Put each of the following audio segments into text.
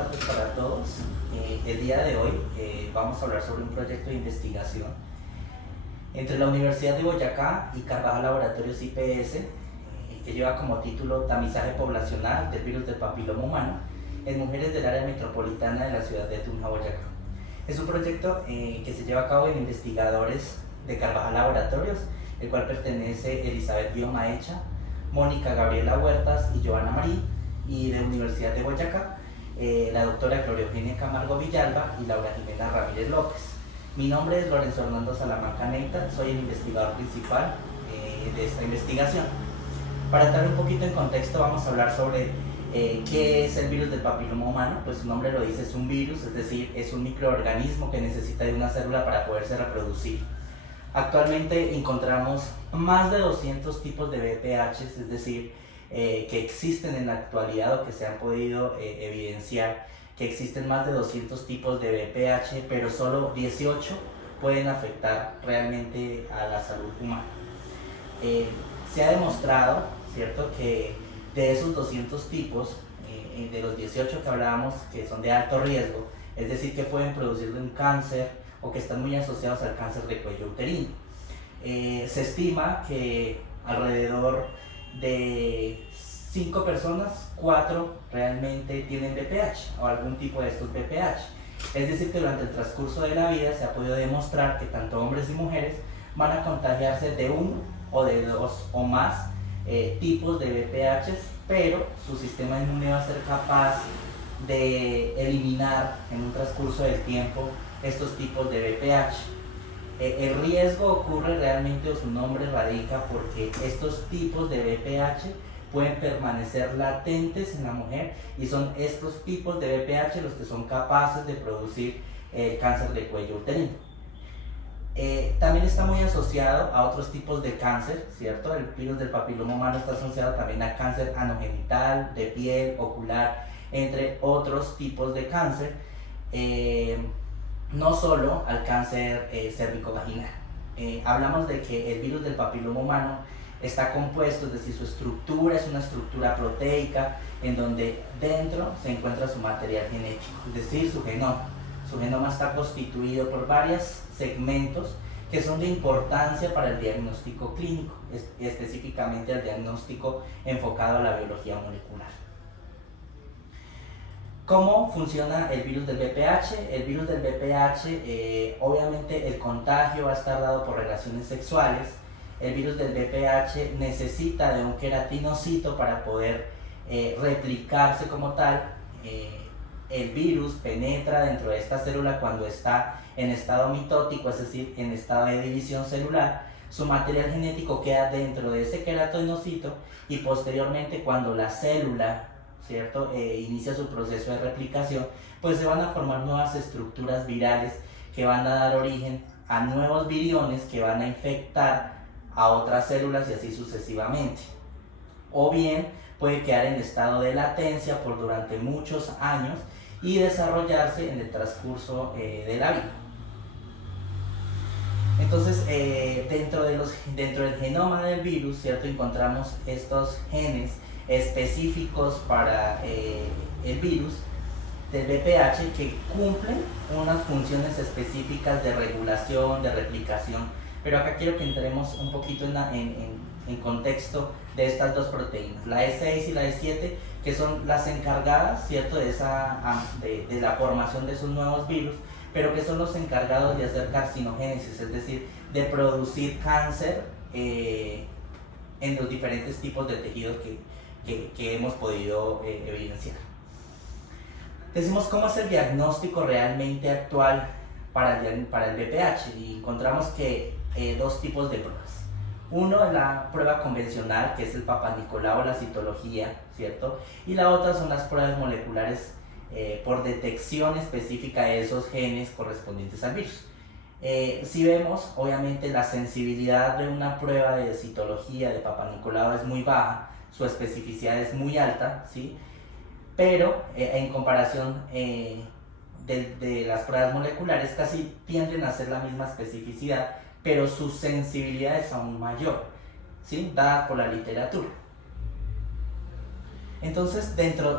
tardes para todos. El día de hoy vamos a hablar sobre un proyecto de investigación entre la Universidad de Boyacá y Carvajal Laboratorios IPS, que lleva como título Tamizaje poblacional del virus del papiloma humano en mujeres del área metropolitana de la ciudad de Tunja, Boyacá. Es un proyecto que se lleva a cabo en investigadores de Carvajal Laboratorios, el cual pertenece Elizabeth Maecha, Mónica Gabriela Huertas y Joana Marí, y de Universidad de Boyacá, la doctora Gloria Eugenia Camargo Villalba y Laura Jimena Ramírez López. Mi nombre es Lorenzo Hernando Salamanca Neita, soy el investigador principal de esta investigación. Para entrar un poquito en contexto, vamos a hablar sobre qué es el virus del papiloma humano. Pues su nombre lo dice, es un virus, es decir, es un microorganismo que necesita de una célula para poderse reproducir. Actualmente encontramos más de 200 tipos de VPHs, es decir, que existen en la actualidad o que se han podido evidenciar que existen más de 200 tipos de VPH, pero solo 18 pueden afectar realmente a la salud humana. Se ha demostrado, ¿cierto?, que de esos 200 tipos, de los 18 que hablábamos que son de alto riesgo, es decir, que pueden producir un cáncer o que están muy asociados al cáncer de cuello uterino. Se estima que alrededor de 5 personas, 4 realmente tienen VPH o algún tipo de estos VPH. Es decir, que durante el transcurso de la vida se ha podido demostrar que tanto hombres y mujeres van a contagiarse de uno o de dos o más tipos de VPHs, pero su sistema inmune va a ser capaz de eliminar en un transcurso del tiempo estos tipos de VPH. El riesgo ocurre realmente, o su nombre radica, porque estos tipos de VPH pueden permanecer latentes en la mujer y son estos tipos de VPH los que son capaces de producir cáncer de cuello uterino. También está muy asociado a otros tipos de cáncer, ¿cierto? El virus del papiloma humano está asociado también a cáncer anogenital, de piel, ocular, entre otros tipos de cáncer. No solo al cáncer cervicovaginal. Hablamos de que el virus del papiloma humano está compuesto, es decir, su estructura es una estructura proteica en donde dentro se encuentra su material genético, es decir, su genoma. Su genoma está constituido por varios segmentos que son de importancia para el diagnóstico clínico, específicamente el diagnóstico enfocado a la biología molecular. ¿Cómo funciona el virus del VPH? El virus del VPH, obviamente el contagio va a estar dado por relaciones sexuales. El virus del VPH necesita de un queratinocito para poder replicarse como tal. El virus penetra dentro de esta célula cuando está en estado mitótico, es decir, en estado de división celular. Su material genético queda dentro de ese queratinocito y posteriormente, cuando la célula, ¿cierto?, inicia su proceso de replicación, pues se van a formar nuevas estructuras virales que van a dar origen a nuevos viriones que van a infectar a otras células y así sucesivamente. O bien puede quedar en estado de latencia por durante muchos años y desarrollarse en el transcurso de la vida. Entonces, dentro del genoma del virus, ¿cierto?, encontramos estos genes específicos para el virus del VPH que cumplen unas funciones específicas de regulación, de replicación, pero acá quiero que entremos un poquito en contexto de estas dos proteínas, la E6 y la E7, que son las encargadas, ¿cierto?, de la formación de esos nuevos virus, pero que son los encargados de hacer carcinogénesis, es decir, de producir cáncer en los diferentes tipos de tejidos que hemos podido evidenciar. Decimos, ¿cómo es el diagnóstico realmente actual para el VPH? Y encontramos que dos tipos de pruebas. Uno es la prueba convencional, que es el Papa Nicolau, la citología, ¿cierto? Y la otra son las pruebas moleculares por detección específica de esos genes correspondientes al virus. Si vemos, obviamente la sensibilidad de una prueba de citología de Papa Nicolau es muy baja, su especificidad es muy alta, ¿sí? Pero en comparación de las pruebas moleculares casi tienden a ser la misma especificidad, pero su sensibilidad es aún mayor, ¿sí?, dada por la literatura. Entonces,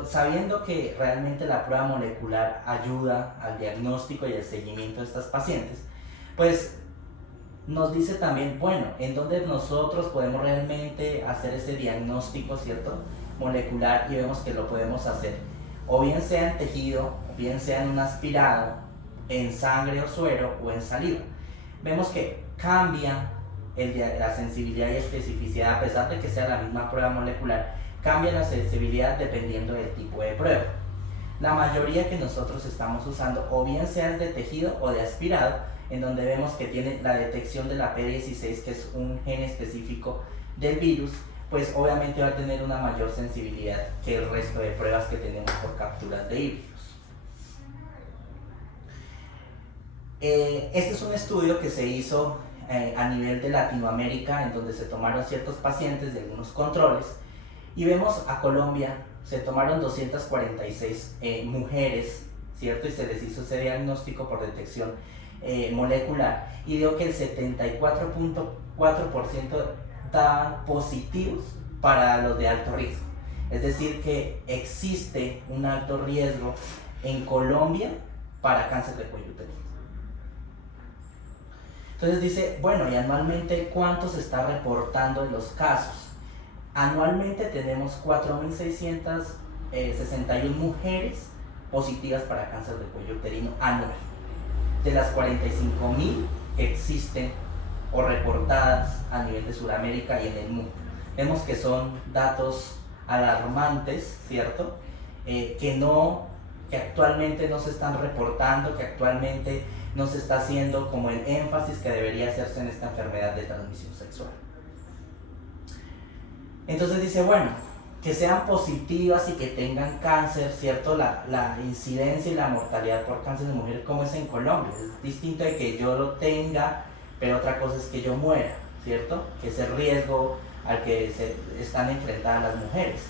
sabiendo que realmente la prueba molecular ayuda al diagnóstico y al seguimiento de estas pacientes, pues nos dice también, bueno, en dónde nosotros podemos realmente hacer ese diagnóstico, ¿cierto? Molecular, y vemos que lo podemos hacer o bien sea en tejido, o bien sea en un aspirado, en sangre o suero o en saliva. Vemos que cambia la sensibilidad y especificidad, a pesar de que sea la misma prueba molecular, cambia la sensibilidad dependiendo del tipo de prueba. La mayoría que nosotros estamos usando, o bien sea de tejido o de aspirado, en donde vemos que tiene la detección de la P16, que es un gen específico del virus, pues obviamente va a tener una mayor sensibilidad que el resto de pruebas que tenemos por capturas de híbridos. Este es un estudio que se hizo a nivel de Latinoamérica, en donde se tomaron ciertos pacientes de algunos controles, y vemos a Colombia, se tomaron 246 mujeres, ¿cierto? Y se les hizo ese diagnóstico por detección molecular, y dio que el 74.4% daban positivos para los de alto riesgo. Es decir, que existe un alto riesgo en Colombia para cáncer de cuello uterino. Entonces dice, bueno, y anualmente, ¿cuánto se está reportando en los casos? Anualmente tenemos 4.661 mujeres positivas para cáncer de cuello uterino anual, de las 45.000 que existen o reportadas a nivel de Sudamérica y en el mundo. Vemos que son datos alarmantes, ¿cierto? Que actualmente no se están reportando, que actualmente no se está haciendo como el énfasis que debería hacerse en esta enfermedad de transmisión sexual. Entonces dice, bueno, que sean positivas y que tengan cáncer, ¿cierto? La incidencia y la mortalidad por cáncer de mujer, como es en Colombia. Es distinto de que yo lo tenga, pero otra cosa es que yo muera, ¿cierto? Que es el riesgo al que se están enfrentadas las mujeres.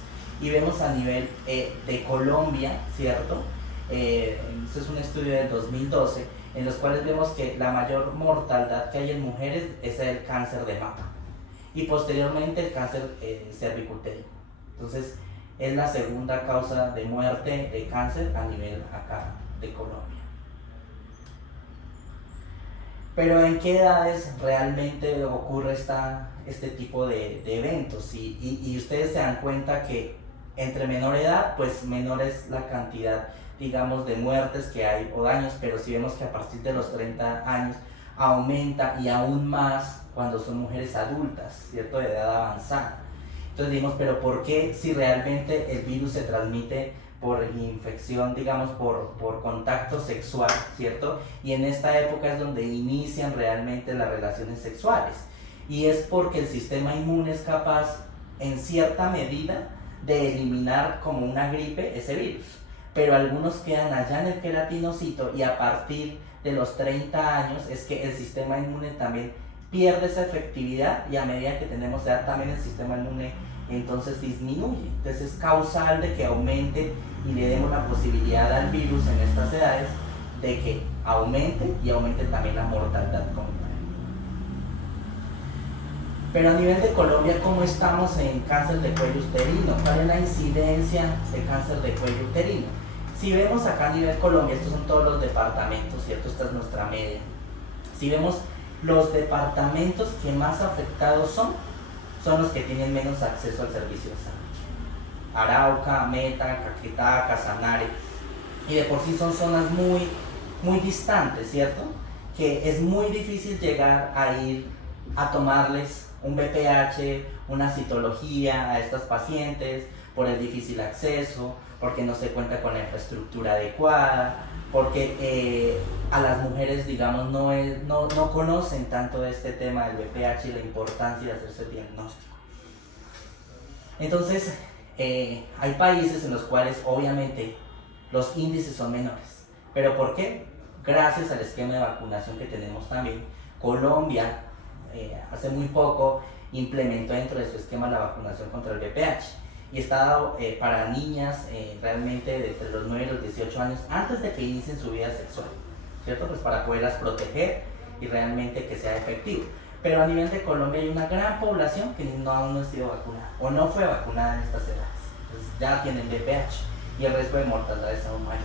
Y vemos a nivel de Colombia, ¿cierto? Este es un estudio del 2012, en los cuales vemos que la mayor mortalidad que hay en mujeres es el cáncer de mama y posteriormente el cáncer cervicuterino. Entonces es la segunda causa de muerte de cáncer a nivel acá de Colombia. Pero ¿en qué edades realmente ocurre este tipo de eventos? Y ustedes se dan cuenta que entre menor edad, pues menor es la cantidad, digamos, de muertes que hay o daños, pero si vemos que a partir de los 30 años aumenta, y aún más cuando son mujeres adultas, ¿cierto? De edad avanzada. Entonces dijimos, pero ¿por qué si realmente el virus se transmite por infección, digamos, por contacto sexual, ¿cierto? Y en esta época es donde inician realmente las relaciones sexuales. Y es porque el sistema inmune es capaz, en cierta medida, de eliminar como una gripe ese virus. Pero algunos quedan allá en el queratinocito, y a partir de los 30 años es que el sistema inmune también pierde esa efectividad, y a medida que tenemos edad también el sistema inmune entonces disminuye. Entonces es causal de que aumente y le demos la posibilidad al virus en estas edades de que aumente, y aumente también la mortalidad como tal. Pero a nivel de Colombia, ¿cómo estamos en cáncer de cuello uterino? ¿Cuál es la incidencia de cáncer de cuello uterino? Si vemos acá a nivel Colombia, estos son todos los departamentos, ¿cierto? Esta es nuestra media. Si vemos los departamentos que más afectados son los que tienen menos acceso al servicio de salud. Arauca, Meta, Caquetá, Casanare. Y de por sí son zonas muy, muy distantes, ¿cierto? Que es muy difícil llegar a ir a tomarles un BPH, una citología a estas pacientes por el difícil acceso, porque no se cuenta con la infraestructura adecuada, porque a las mujeres, digamos, no conocen tanto de este tema del BPH y la importancia de hacerse el diagnóstico. Entonces, hay países en los cuales obviamente los índices son menores. ¿Pero por qué? Gracias al esquema de vacunación que tenemos también. Colombia hace muy poco implementó dentro de su esquema la vacunación contra el VPH, y está dado para niñas realmente de entre los 9 y los 18 años antes de que inicien su vida sexual, ¿cierto? Pues para poderlas proteger y realmente que sea efectivo. Pero a nivel de Colombia hay una gran población que aún no ha sido vacunada o no fue vacunada en estas edades. pues ya tienen BPH y el riesgo de mortalidad es aún mayor.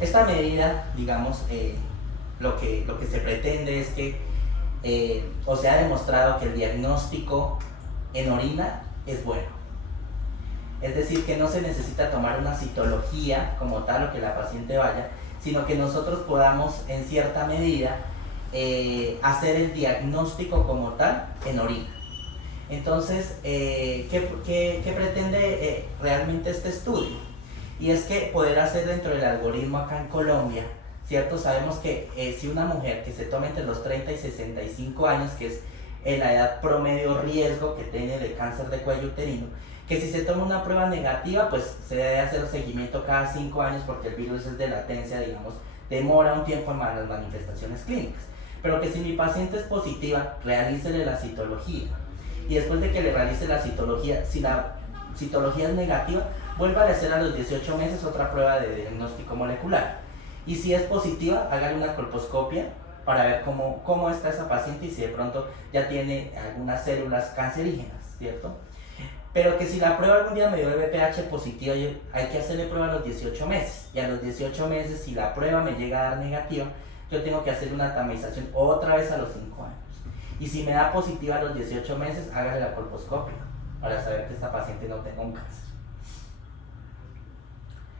Esta medida, digamos, lo que se pretende es que, o se ha demostrado que el diagnóstico en orina es bueno. Es decir, que no se necesita tomar una citología como tal o que la paciente vaya, sino que nosotros podamos en cierta medida hacer el diagnóstico como tal en orina. Entonces, ¿qué pretende realmente este estudio? Y es que poder hacer dentro del algoritmo acá en Colombia, ¿cierto? Sabemos que si una mujer que se toma entre los 30 y 65 años, que es la edad promedio riesgo que tiene de cáncer de cuello uterino, que si se toma una prueba negativa, pues se debe hacer seguimiento cada 5 años porque el virus es de latencia, digamos, demora un tiempo en las manifestaciones clínicas. Pero que si mi paciente es positiva, realícele la citología. Y después de que le realice la citología, si la citología es negativa, vuelva a hacer a los 18 meses otra prueba de diagnóstico molecular. Y si es positiva, hágale una colposcopia para ver cómo está esa paciente y si de pronto ya tiene algunas células cancerígenas, ¿cierto? Pero que si la prueba algún día me dio VPH positiva, hay que hacerle prueba a los 18 meses. Y a los 18 meses, si la prueba me llega a dar negativa, yo tengo que hacer una tamización otra vez a los 5 años. Y si me da positiva a los 18 meses, hágale la colposcopia para saber que esta paciente no tenga un cáncer.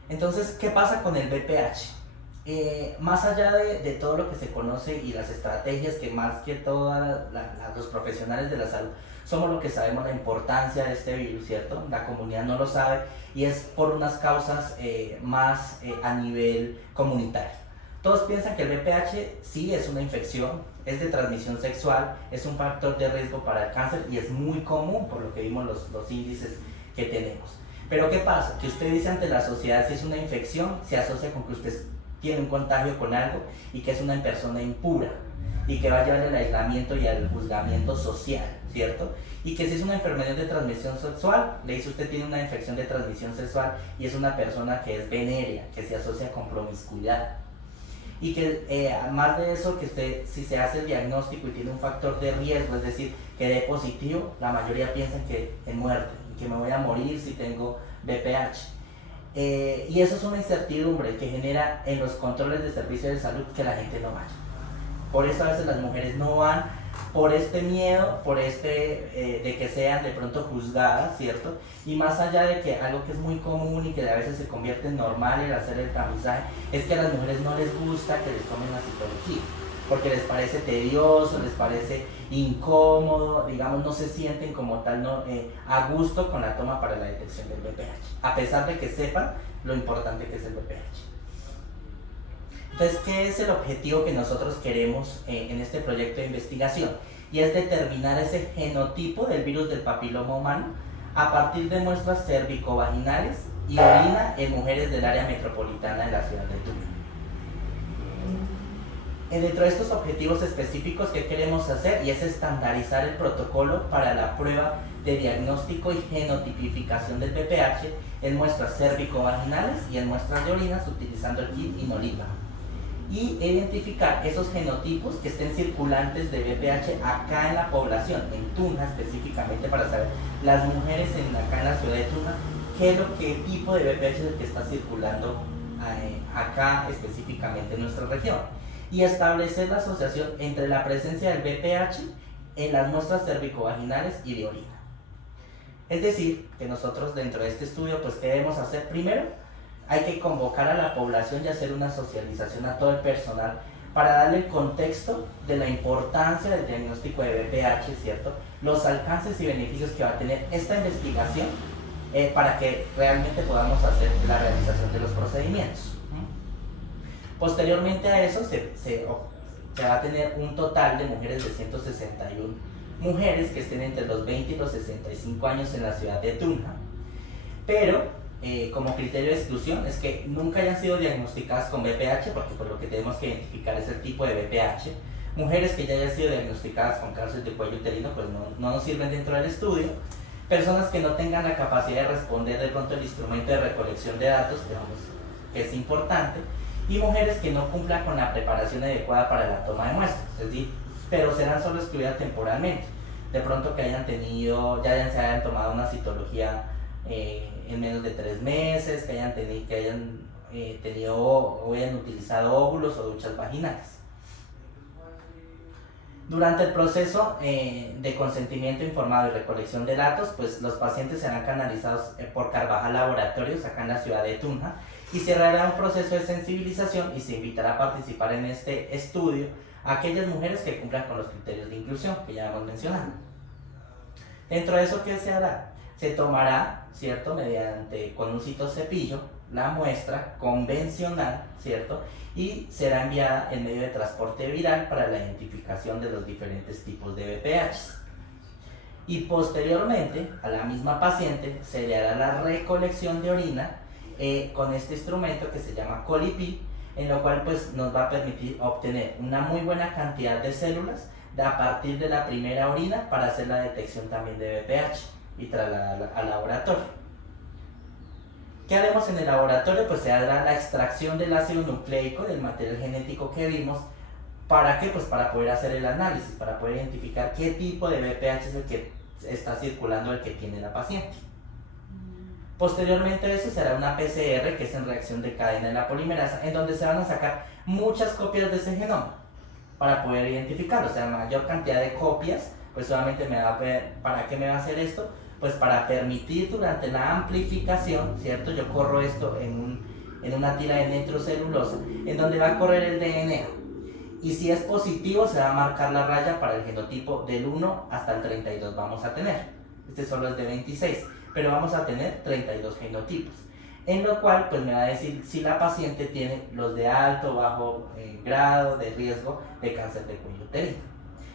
Entonces, ¿qué pasa con el VPH? Más allá de todo lo que se conoce y las estrategias que más que todos los profesionales de la salud somos los que sabemos la importancia de este virus, ¿cierto? La comunidad no lo sabe y es por unas causas más a nivel comunitario. Todos piensan que el VPH sí es una infección, es de transmisión sexual, es un factor de riesgo para el cáncer y es muy común por lo que vimos los índices que tenemos. Pero ¿qué pasa? Que usted dice ante la sociedad si es una infección, se asocia con que usted tiene un contagio con algo y que es una persona impura y que va a llevar al aislamiento y al juzgamiento social, ¿cierto? Y que si es una enfermedad de transmisión sexual, le dice usted tiene una infección de transmisión sexual y es una persona que es venérea, que se asocia con promiscuidad. Y que más de eso, que usted, si se hace el diagnóstico y tiene un factor de riesgo, es decir, que dé positivo, la mayoría piensan que en muerte, y que me voy a morir si tengo VPH. Y eso es una incertidumbre que genera en los controles de servicios de salud que la gente no vaya. Por eso a veces las mujeres no van, por este miedo, por de que sean de pronto juzgadas, ¿cierto? Y más allá de que algo que es muy común y que a veces se convierte en normal el hacer el tamizaje, es que a las mujeres no les gusta que les tomen la citología, porque les parece tedioso, les parece incómodo, digamos, no se sienten como tal a gusto con la toma para la detección del VPH, a pesar de que sepan lo importante que es el VPH. Entonces, ¿qué es el objetivo que nosotros queremos en este proyecto de investigación? Y es determinar ese genotipo del virus del papiloma humano a partir de muestras cervicovaginales y orina en mujeres del área metropolitana de la ciudad de Tunja. Dentro de estos objetivos específicos que queremos hacer y es estandarizar el protocolo para la prueba de diagnóstico y genotipificación del VPH en muestras cervicovaginales y en muestras de orinas utilizando el kit Inoliva. Y identificar esos genotipos que estén circulantes de VPH acá en la población, en Tunja específicamente, para saber las mujeres acá en la ciudad de Tunja, qué tipo de VPH es el que está circulando acá específicamente en nuestra región. Y establecer la asociación entre la presencia del VPH en las muestras cervicovaginales y de orina. Es decir, que nosotros dentro de este estudio, pues, ¿qué debemos hacer? Primero, hay que convocar a la población y hacer una socialización a todo el personal para darle el contexto de la importancia del diagnóstico de VPH, ¿cierto? Los alcances y beneficios que va a tener esta investigación para que realmente podamos hacer la realización de los procedimientos. Posteriormente a eso se va a tener un total de mujeres de 161 mujeres que estén entre los 20 y los 65 años en la ciudad de Tunja, pero como criterio de exclusión es que nunca hayan sido diagnosticadas con VPH, porque por lo que tenemos que identificar es el tipo de VPH. Mujeres que ya hayan sido diagnosticadas con cáncer de cuello uterino, pues no nos sirven dentro del estudio. Personas que no tengan la capacidad de responder de pronto el instrumento de recolección de datos, que es importante, y mujeres que no cumplan con la preparación adecuada para la toma de muestras, es decir, pero serán solo excluidas temporalmente. De pronto que se hayan tomado una citología en menos de 3 meses, que hayan tenido o hayan utilizado óvulos o duchas vaginales. Durante el proceso de consentimiento informado y recolección de datos, pues los pacientes serán canalizados por Carvajal Laboratorios acá en la ciudad de Tunja y se realizará un proceso de sensibilización y se invitará a participar en este estudio a aquellas mujeres que cumplan con los criterios de inclusión que ya hemos mencionado. Dentro de eso, ¿qué se hará? Se tomará, ¿cierto?, con un citocepillo, la muestra convencional, ¿cierto?, y será enviada en medio de transporte viral para la identificación de los diferentes tipos de VPHs. Y posteriormente, a la misma paciente se le hará la recolección de orina con este instrumento que se llama Colli-Pee, en lo cual pues, nos va a permitir obtener una muy buena cantidad de células a partir de la primera orina para hacer la detección también de VPH y trasladarla al laboratorio. ¿Qué haremos en el laboratorio? Pues se hará la extracción del ácido nucleico, del material genético que vimos. ¿Para qué? Pues para poder hacer el análisis, para poder identificar qué tipo de VPH es el que está circulando, el que tiene la paciente. Posteriormente a eso se hará una PCR, que es en reacción de cadena de la polimerasa, en donde se van a sacar muchas copias de ese genoma para poder identificarlo. O sea, mayor cantidad de copias, pues solamente me va a ver, ¿para qué me va a hacer esto? Pues para permitir durante la amplificación, ¿cierto? Yo corro esto en una tira de nitrocelulosa, en donde va a correr el DNA. Y si es positivo, se va a marcar la raya para el genotipo del 1 hasta el 32 vamos a tener. Este solo es de 26, pero vamos a tener 32 genotipos. En lo cual, pues me va a decir si la paciente tiene los de alto o bajo grado de riesgo de cáncer de cuello uterino.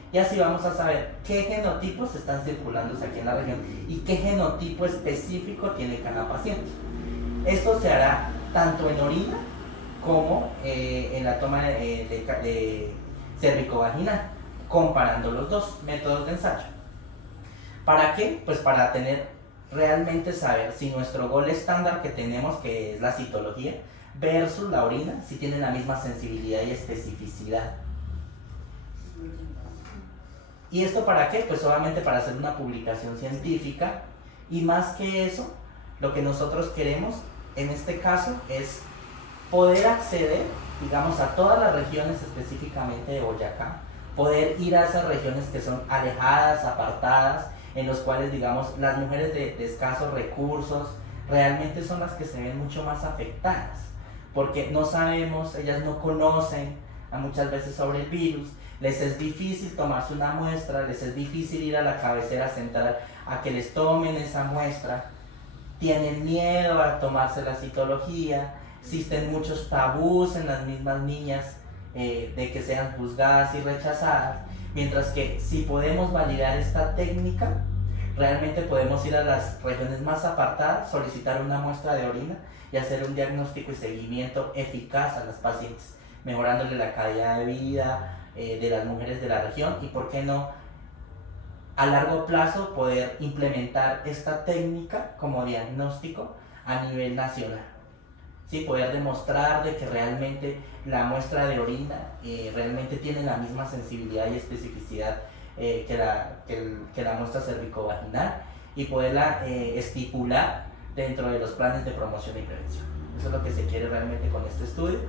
Y así vamos a saber qué genotipos están circulando aquí en la región y qué genotipo específico tiene cada paciente. Esto se hará tanto en orina como en la toma de cervicovaginal, comparando los dos métodos de ensayo. ¿Para qué? Pues para realmente saber si nuestro gol estándar que tenemos, que es la citología, versus la orina, si tienen la misma sensibilidad y especificidad. ¿Y esto para qué? Pues obviamente para hacer una publicación científica, y más que eso, lo que nosotros queremos en este caso es poder acceder, digamos, a todas las regiones específicamente de Boyacá, poder ir a esas regiones que son alejadas, apartadas, en los cuales, digamos, las mujeres de escasos recursos realmente son las que se ven mucho más afectadas, porque no sabemos, ellas no conocen muchas veces sobre el virus, les es difícil tomarse una muestra, les es difícil ir a la cabecera central a que les tomen esa muestra, tienen miedo a tomarse la citología, existen muchos tabús en las mismas niñas de que sean juzgadas y rechazadas, mientras que si podemos validar esta técnica, realmente podemos ir a las regiones más apartadas, solicitar una muestra de orina y hacer un diagnóstico y seguimiento eficaz a las pacientes, mejorándole la calidad de vida de las mujeres de la región y, por qué no, a largo plazo poder implementar esta técnica como diagnóstico a nivel nacional. ¿Sí? Poder demostrar de que realmente la muestra de orina realmente tiene la misma sensibilidad y especificidad que la muestra cervicovaginal y poderla estipular dentro de los planes de promoción y prevención. Eso es lo que se quiere realmente con este estudio,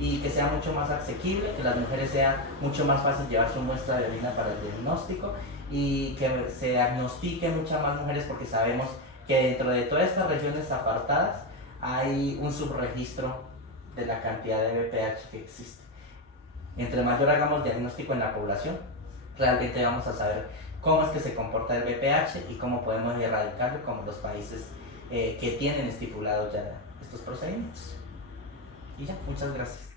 y que sea mucho más asequible, que las mujeres sea mucho más fácil llevar su muestra de orina para el diagnóstico y que se diagnostique muchas más mujeres, porque sabemos que dentro de todas estas regiones apartadas hay un subregistro de la cantidad de VPH que existe. Entre mayor hagamos diagnóstico en la población, realmente vamos a saber cómo es que se comporta el VPH y cómo podemos erradicarlo, como los países que tienen estipulados ya estos procedimientos. Y ya, muchas gracias.